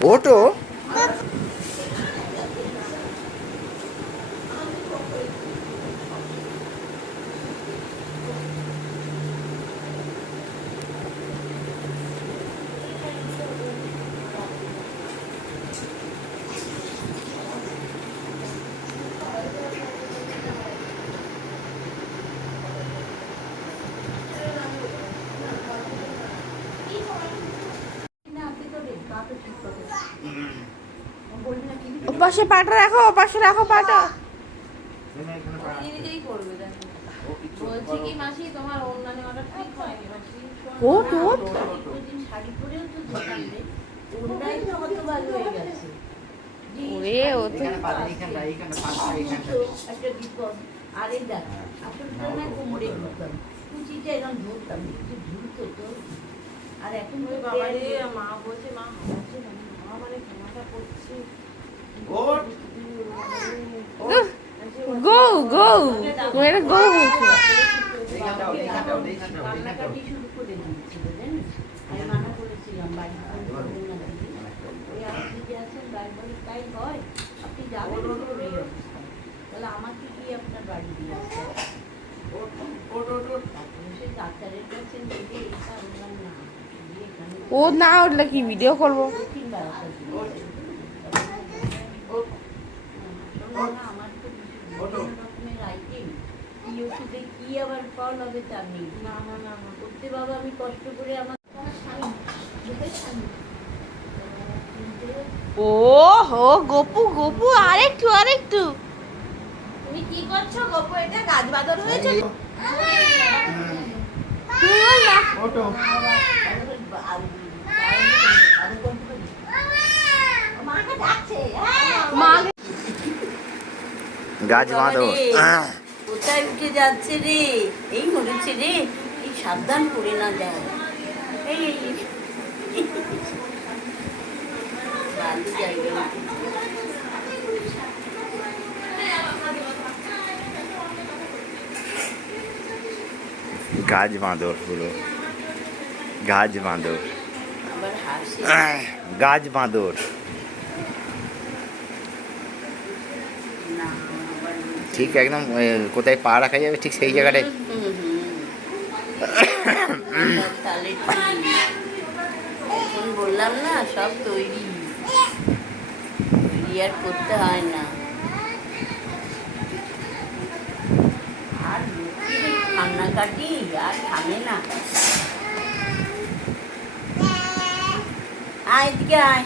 ওটো ওপাশে পাটা রাখো, ওপাশে রাখো পাটা। বলছি কি মাসি তোমার অন্যান্য অর্ডার ঠিক হয়নি মাসি। ওট ওট শাড়ি পরেও তো দোকান নেই, ওটাই তো কত ভালো হয়ে গেছে। ওরে ও তো একটা বিপদ। আরে দেখ আসলটা না কোমরে ধরতাম, কুচিটা এরকম ধরতাম, কুচি ঝুলতো তো। আর এখন ওই বাবা রে, মা বলছে মা হাসছে, মা মানে ঘুমাটা করছে। গো গো মেরে গো বলছে। কান্নাকাটি শুরু করে দিয়েছিল জানেন। আমি মানা করেছিলাম বাড়ি ওই আপনি যে আছেন বাড়ি বলে তাই হয়, আপনি যাবেন এই অবস্থা, তাহলে আমাকে কি আপনার বাড়ি দিয়ে আসতে হবে? সে ডাক্তারের কাছে নেবে, এটা বললাম না ও না উঠলে কি ভিডিও করবো? তিনবার আমার তো বিভিন্ন রকমের আইটেম, কি ওষুধে কি আবার ফল হবে তার নেই। না না না না করতে বাবা, আমি কষ্ট করে আমার ও হো গপু গপু আরেকটু আরেকটু। তুমি কি করছো গপু? এটা গাছ বাদর হয়েছে। গাছ বাঁধো। কোথায় উঠে যাচ্ছে রে? এই মরেছে রে, এই সাবধান করে না যায়। এই ভালো জায়গা। গাছ বাঁধো পুরো, গাছ বাঁধো, আবার হাসি। গাছ বাঁদর। না আবার ঠিক একদম কোথায় পা রাখা যাবে ঠিক সেই জায়গাটায়। তাহলে এখন বললাম না সব তৈরি, তৈরি আর করতে হয় না। আর কান্নাকাটি আর থামে না। আয় এদিকে আয়।